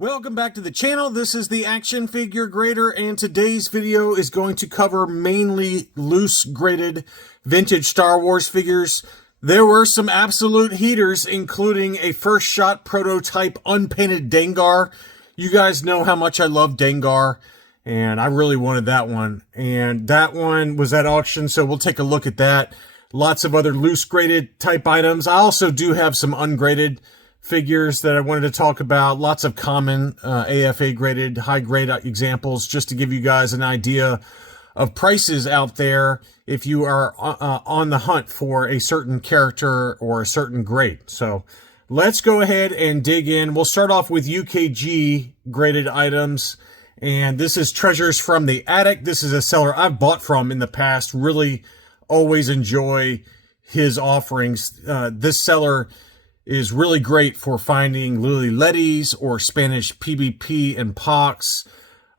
Welcome back to the channel. This is the Action Figure Grader, and today's video is going to cover mainly loose graded vintage Star Wars figures. There were some absolute heaters, including a first shot prototype unpainted Dengar. You guys know how much I love Dengar, and I really wanted that one. And that one was at auction, so we'll take a look at that. Lots of other loose graded type items. I also do have some ungraded figures that I wanted to talk about. Lots of common AFA graded, high grade examples, just to give you guys an idea of prices out there if you are on the hunt for a certain character or a certain grade. So let's go ahead and dig in. We'll start off with UKG graded items. And this is Treasures from the Attic. This is a seller I've bought from in the past. Really always enjoy his offerings. This seller is really great for finding Lily Lettys or Spanish PvP and Pox,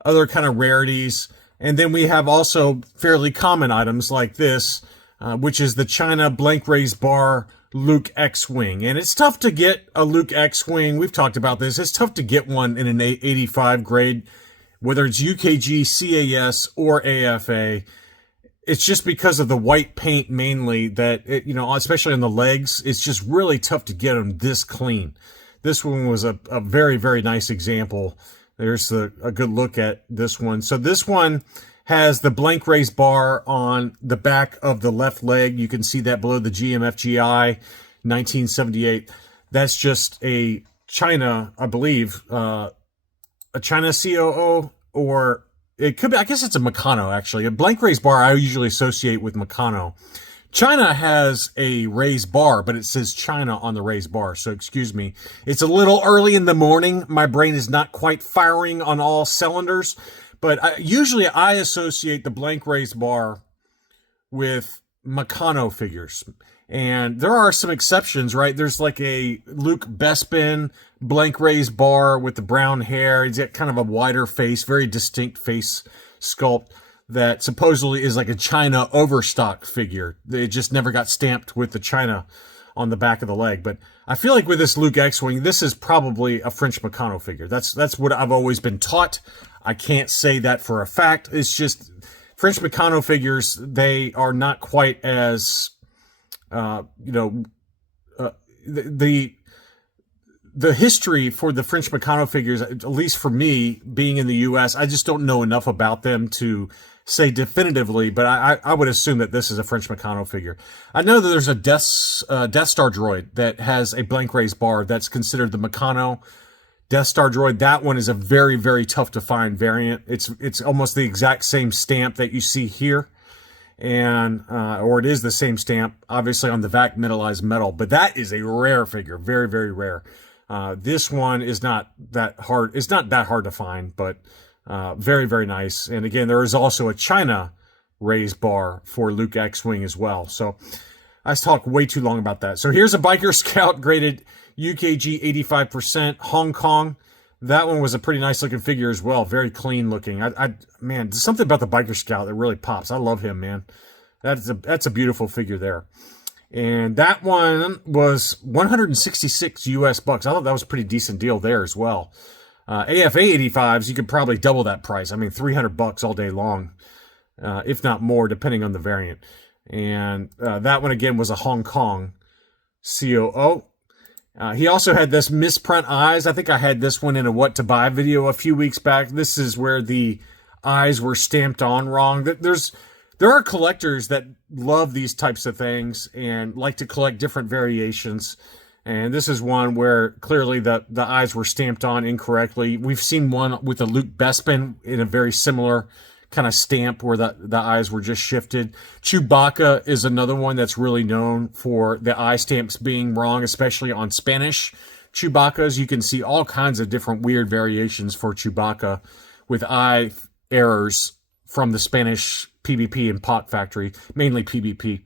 other kind of rarities. And then we have also fairly common items like this, which is the China Blank Raised Bar Luke X-Wing. And it's tough to get a Luke X-Wing. We've talked about this. It's tough to get one in an 85 grade, whether it's UKG, CAS, or AFA. It's just because of the white paint mainly that, especially on the legs, it's just really tough to get them this clean. This one was a very, very nice example. There's a good look at this one. So this one has the blank raised bar on the back of the left leg. You can see that below the GMFGI 1978. That's just a China, I believe, a China COO, or it could be, I guess it's a Meccano, actually. A blank raised bar I usually associate with Meccano. China has a raised bar, but it says China on the raised bar, so excuse me. It's a little early in the morning. My brain is not quite firing on all cylinders, but usually I associate the blank raised bar with Meccano figures. And there are some exceptions, right? There's like a Luke Bespin blank raised bar with the brown hair. He's got kind of a wider face, very distinct face sculpt that supposedly is like a China overstock figure. It just never got stamped with the China on the back of the leg. But I feel like with this Luke X-Wing, this is probably a French Meccano figure. That's what I've always been taught. I can't say that for a fact. It's just French Meccano figures, they are not quite as the history for the French Meccano figures, at least for me, being in the U.S., I just don't know enough about them to say definitively, but I would assume that this is a French Meccano figure. I know that there's a Death Star droid that has a blank raised bar that's considered the Meccano Death Star droid. That one is a very, very tough to find variant. It's almost the exact same stamp that you see here. And or it is the same stamp, obviously on the VAC metallized metal, but that is a rare figure, very, very rare. This one is not that hard. It's not that hard to find, but very, very nice. And again, there is also a China raised bar for Luke X-Wing as well. So I talked way too long about that. So here's a Biker Scout graded UKG 85% Hong Kong. That one was a pretty nice looking figure as well. Very clean looking. Man, there's something about the Biker Scout that really pops. I love him, man. That's a beautiful figure there. And that one was 166 US bucks. I thought that was a pretty decent deal there as well. AFA 85s, you could probably double that price. I mean, 300 bucks all day long, if not more, depending on the variant. And that one again was a Hong Kong COO. He also had this misprint eyes. I think I had this one in a what to buy video a few weeks back. This is where the eyes were stamped on wrong. There are collectors that love these types of things and like to collect different variations. And this is one where clearly the eyes were stamped on incorrectly. We've seen one with a Luke Bespin in a very similar kind of stamp where the eyes were just shifted. Chewbacca is another one that's really known for the eye stamps being wrong, especially on Spanish Chewbaccas. You can see all kinds of different weird variations for Chewbacca with eye errors from the Spanish PvP and Pot Factory, mainly PvP.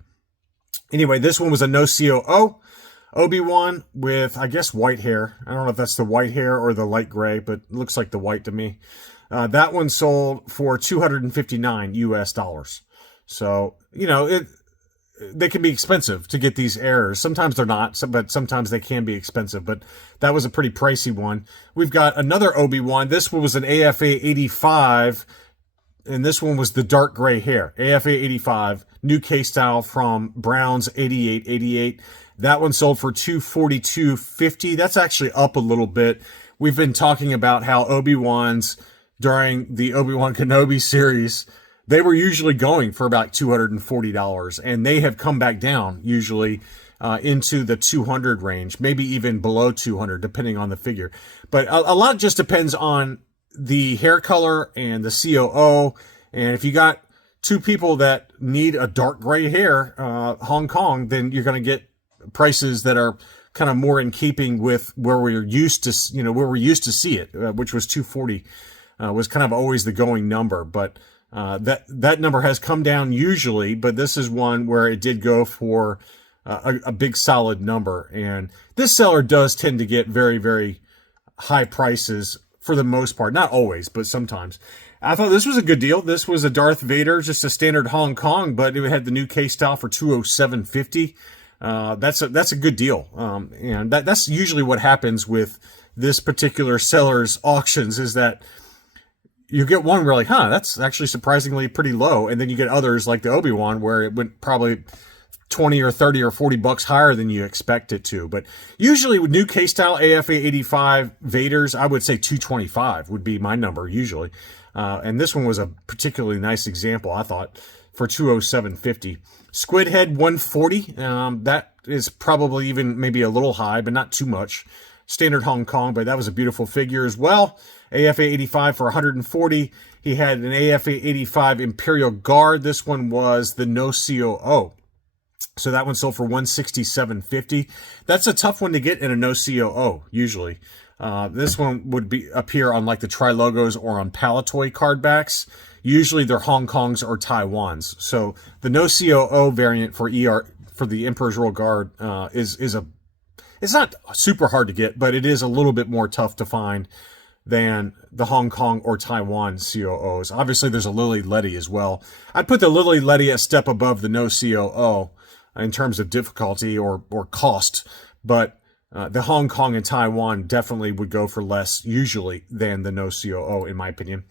Anyway, this one was a no COO. Obi-Wan with, I guess, white hair. I don't know if that's the white hair or the light gray, but it looks like the white to me. That one sold for $259 US. So, they can be expensive to get these errors. Sometimes they're not, but sometimes they can be expensive. But that was a pretty pricey one. We've got another Obi-Wan. This one was an AFA 85, and this one was the dark gray hair. AFA 85, new K-style from Brown's 8888. That one sold for $242.50. That's actually up a little bit. We've been talking about how Obi-Wans during the Obi-Wan Kenobi series, they were usually going for about $240, and they have come back down usually into the 200 range, maybe even below 200, depending on the figure. But a lot just depends on the hair color and the COO. And if you got two people that need a dark gray hair, Hong Kong, then you're going to get prices that are kind of more in keeping with where we're used to, where we're used to see it, which was 240, was kind of always the going number. But that number has come down usually, but this is one where it did go for a big solid number. And this seller does tend to get very, very high prices for the most part. Not always, but sometimes. I thought this was a good deal. This was a Darth Vader, just a standard Hong Kong, but it had the new K-style for $207.50. That's a good deal. And that's usually what happens with this particular seller's auctions, is that you get one where like, that's actually surprisingly pretty low. And then you get others like the Obi-Wan where it went probably 20 or 30 or 40 bucks higher than you expect it to. But usually with new K-style AFA 85 Vaders, I would say 225 would be my number usually. And this one was a particularly nice example, I thought, for $207.50. Squid Head 140. That is probably even maybe a little high, but not too much. Standard Hong Kong, but that was a beautiful figure as well. AFA 85 for $140. He had an AFA 85 Imperial Guard. This one was the no COO. So that one sold for $167.50. That's a tough one to get in a no COO, usually. This one would appear on like the Tri-Logos or on Palatoy card backs. Usually they're Hong Kongs or Taiwans. So the no COO variant for the Emperor's Royal Guard it's not super hard to get, but it is a little bit more tough to find than the Hong Kong or Taiwan COOs. Obviously, there's a Lily Letty as well. I'd put the Lily Letty a step above the no COO in terms of difficulty or cost, but the Hong Kong and Taiwan definitely would go for less usually than the no COO, in my opinion.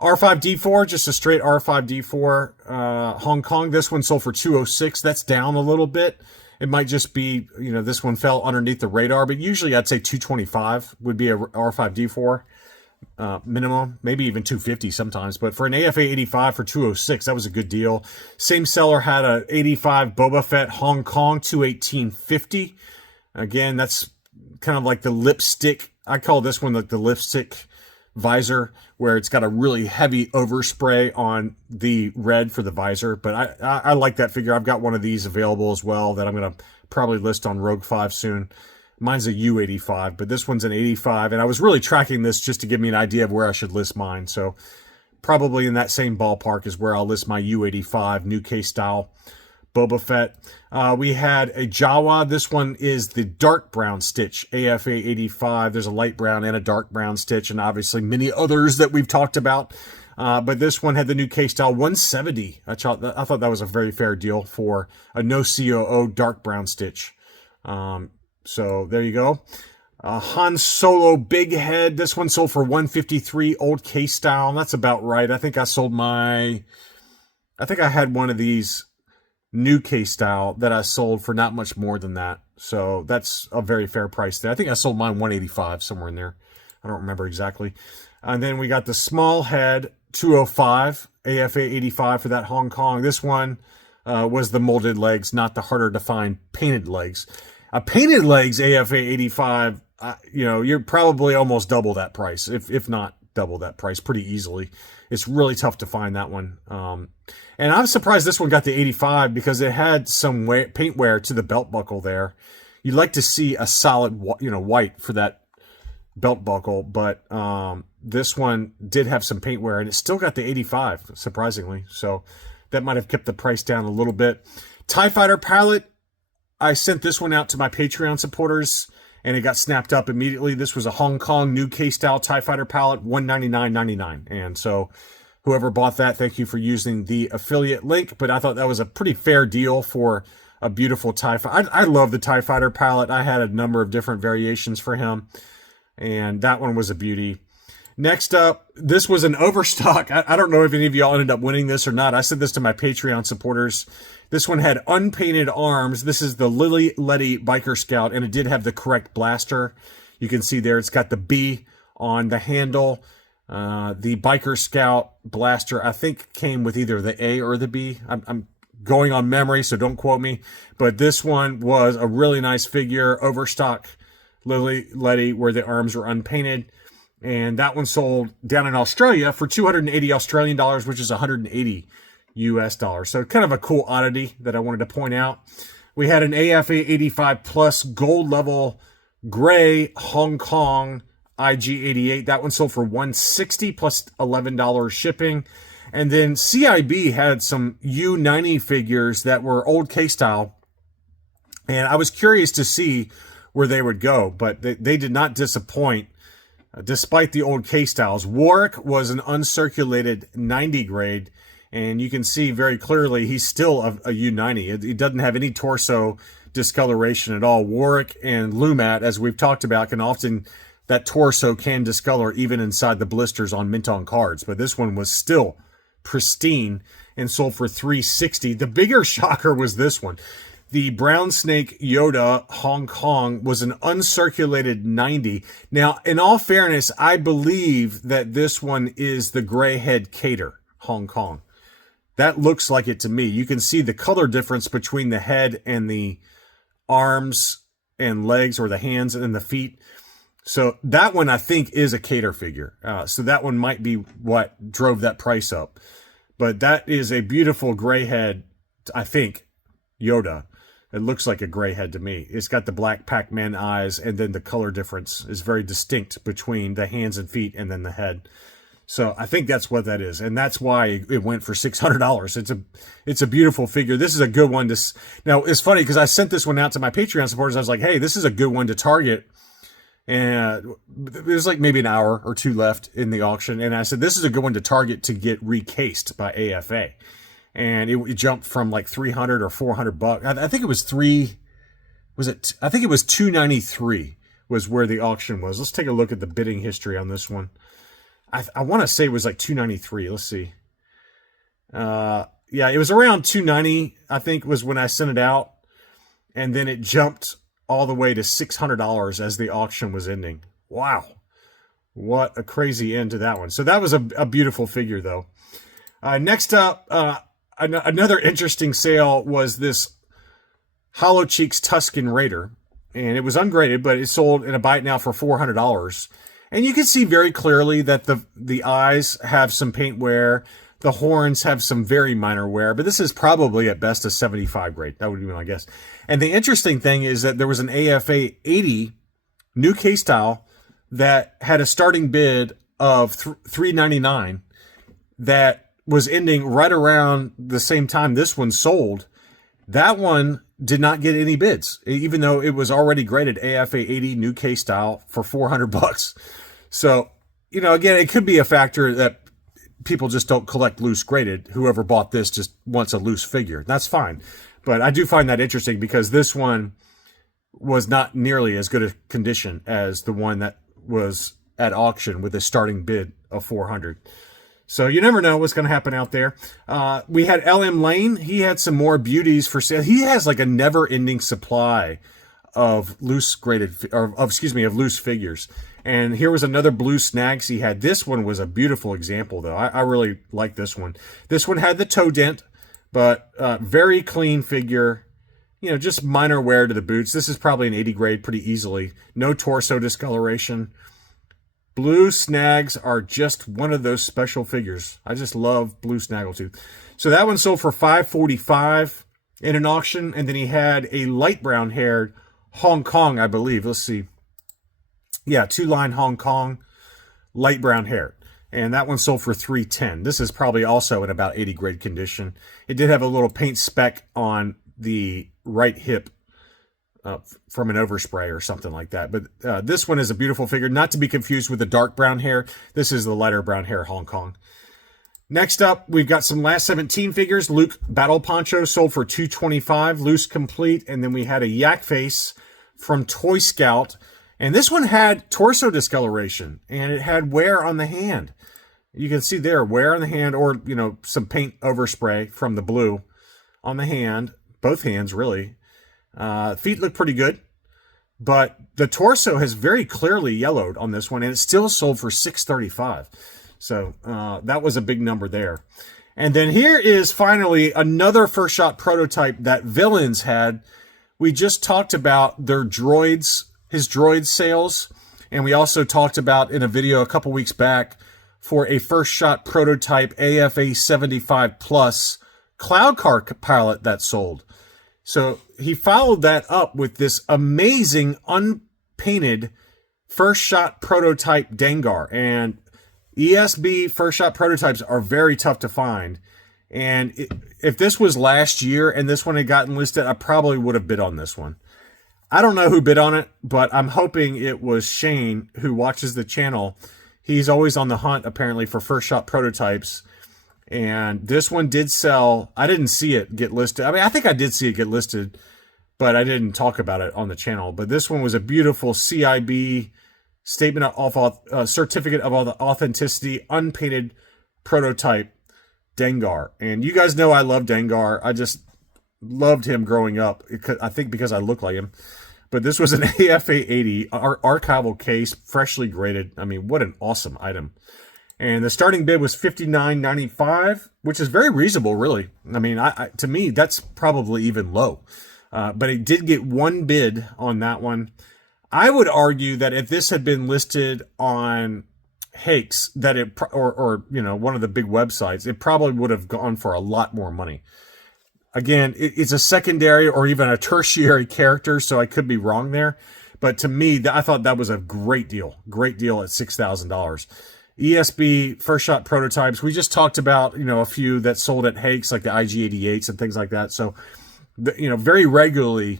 R5D4, just a straight R5D4 Hong Kong. This one sold for $206. That's down a little bit. It might just be, this one fell underneath the radar, but usually I'd say 225 would be a R5D4 minimum, maybe even 250 sometimes. But for an AFA 85 for 206, that was a good deal. Same seller had a 85 Boba Fett Hong Kong, 218.50. Again, that's kind of like the lipstick. I call this one like the lipstick visor, where it's got a really heavy overspray on the red for the visor. But I like that figure. I've got one of these available as well that I'm going to probably list on Rogue 5 soon. Mine's a U85, but this one's an 85. And I was really tracking this just to give me an idea of where I should list mine. So probably in that same ballpark is where I'll list my U85 new K-style Boba Fett. We had a Jawa. This one is the dark brown stitch, AFA 85. There's a light brown and a dark brown stitch, and obviously many others that we've talked about. But this one had the new K-style 170. I thought that was a very fair deal for a no COO dark brown stitch. So there you go. Han Solo Big Head. This one sold for 153 old K-style. That's about right. I think I had one of these new K-style that I sold for not much more than that. So that's a very fair price there. I think I sold mine 185, somewhere in there. I don't remember exactly. And then we got the small head 205, AFA 85 for that Hong Kong. This one was the molded legs, not the harder to find painted legs. A painted legs AFA 85, you're probably almost double that price, if not double that price pretty easily. It's really tough to find that one. And I'm surprised this one got the 85 because it had some paint wear to the belt buckle there. You'd like to see a solid, white for that belt buckle, but this one did have some paint wear and it still got the 85, surprisingly. So that might have kept the price down a little bit. TIE Fighter palette, I sent this one out to my Patreon supporters and it got snapped up immediately. This was a Hong Kong new K-style TIE Fighter palette, $199.99. And so Whoever bought that, thank you for using the affiliate link. But I thought that was a pretty fair deal for a beautiful TIE Fighter. I love the TIE Fighter palette. I had a number of different variations for him, and that one was a beauty. Next up, this was an overstock. I don't know if any of y'all ended up winning this or not. I said this to my Patreon supporters. This one had unpainted arms. This is the Lily Letty Biker Scout, and it did have the correct blaster. You can see there it's got the B on the handle. The Biker Scout blaster, I think, came with either the A or the B. I'm going on memory, so don't quote me. But this one was a really nice figure, overstock Lily Letty, where the arms were unpainted. And that one sold down in Australia for 280 Australian dollars, which is 180 US dollars. So kind of a cool oddity that I wanted to point out. We had an AFA 85 Plus gold level gray Hong Kong IG-88. That one sold for $160 plus $11 shipping. And then CIB had some U-90 figures that were old K-style. And I was curious to see where they would go, but they did not disappoint. Despite the old K-styles, Warwick was an uncirculated 90 grade, and you can see very clearly he's still a U90. He doesn't have any torso discoloration at all. Warwick and Lumat, as we've talked about, that torso can discolor even inside the blisters on mint on cards, but this one was still pristine and sold for $360. The bigger shocker was this one. The Brown Snake Yoda Hong Kong was an uncirculated 90. Now, in all fairness, I believe that this one is the gray head Cater Hong Kong. That looks like it to me. You can see the color difference between the head and the arms and legs, or the hands and the feet. So that one, I think, is a Cater figure. So that one might be what drove that price up. But that is a beautiful gray head, I think, Yoda. It looks like a gray head to me. It's got the black Pac-Man eyes, and then the color difference is very distinct between the hands and feet and then the head. So I think that's what that is, and that's why it went for $600. It's a beautiful figure. This is a good one to... Now, it's funny because I sent this one out to my Patreon supporters. I was like, hey, this is a good one to target. And there's like maybe an hour or two left in the auction. And I said, this is a good one to target to get recased by AFA. And it jumped from like 300 or 400 bucks. I think it was I think it was 293 was where the auction was. Let's take a look at the bidding history on this one. I want to say it was like 293. Let's see. Yeah, it was around 290, I think, was when I sent it out. And then it jumped all the way to $600 as the auction was ending. Wow. What a crazy end to that one. So that was a beautiful figure, though. Next up, another interesting sale was this Hollow Cheeks Tusken Raider. And it was ungraded, but it sold in a bite now for $400. And you can see very clearly that the eyes have some paint wear. The horns have some very minor wear, but this is probably at best a 75 grade. That would be my guess. And the interesting thing is that there was an AFA 80 new K-style that had a starting bid of $399 that was ending right around the same time this one sold. That one did not get any bids, even though it was already graded AFA 80 new K-style for $400. So, you know, again, it could be a factor that people just don't collect loose graded. Whoever bought this just wants a loose figure. That's fine. But I do find that interesting because this one was not nearly as good a condition as the one that was at auction with a starting bid of $400. So you never know what's going to happen out there. We had LM Lane. He had some more beauties for sale. He has like a never-ending supply of loose figures. And here was another blue Snags he had. This one was a beautiful example, though. I really like this one. This one had the toe dent, but very clean figure. You know, just minor wear to the boots. This is probably an 80 grade pretty easily. No torso discoloration. Blue Snags are just one of those special figures. I just love blue Snaggletooth. So that one sold for $545 in an auction. And then he had a light brown haired Hong Kong, I believe. Let's see. Yeah, two-line Hong Kong, light brown hair. And that one sold for $310. This is probably also in about 80 grade condition. It did have a little paint speck on the right hip from an overspray or something like that. But this one is a beautiful figure, not to be confused with the dark brown hair. This is the lighter brown hair Hong Kong. Next up, we've got some Last 17 figures. Luke Battle Poncho sold for $225, loose complete. And then we had a Yak Face from Toy Scout. And this one had torso discoloration, and it had wear on the hand. You can see there, wear on the hand, or, you know, some paint overspray from the blue on the hand. Both hands, really. Feet look pretty good. But the torso has very clearly yellowed on this one, and it still sold for $635. So that was a big number there. And then here is finally another first shot prototype that Villains had. We just talked about their droids, his droid sales. And we also talked about in a video a couple weeks back for a first shot prototype AFA 75 Plus cloud car pilot that sold. So he followed that up with this amazing unpainted first shot prototype Dengar. And ESB first shot prototypes are very tough to find. And if this was last year and this one had gotten listed, I probably would have bid on this one. I don't know who bid on it, but I'm hoping it was Shane, who watches the channel. He's always on the hunt, apparently, for first shot prototypes. And this one did sell. I didn't see it get listed. I mean, I think I did see it get listed, but I didn't talk about it on the channel. But this one was a beautiful CIB statement of certificate of authenticity, unpainted prototype Dengar. And you guys know I love Dengar. I just loved him growing up. I think because I look like him. But this was an AFA 80 archival case, freshly graded. I mean, what an awesome item. And the starting bid was $59.95, which is very reasonable, really. I mean, to me, that's probably even low. But it did get one bid on that one. I would argue that if this had been listed on Hakes, that it or you know, one of the big websites, it probably would have gone for a lot more money. Again, it's a secondary or even a tertiary character, so I could be wrong there. But to me, I thought that was a great deal at $6,000. ESB first shot prototypes. We just talked about, you know, a few that sold at Hakes, like the IG-88s and things like that. So, you know, very regularly,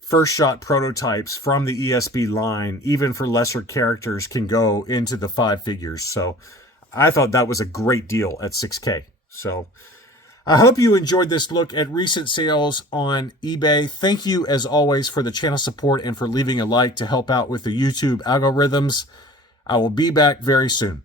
first shot prototypes from the ESB line, even for lesser characters, can go into the 5 figures. So I thought that was a great deal at $6K. So I hope you enjoyed this look at recent sales on eBay. Thank you, as always, for the channel support and for leaving a like to help out with the YouTube algorithms. I will be back very soon.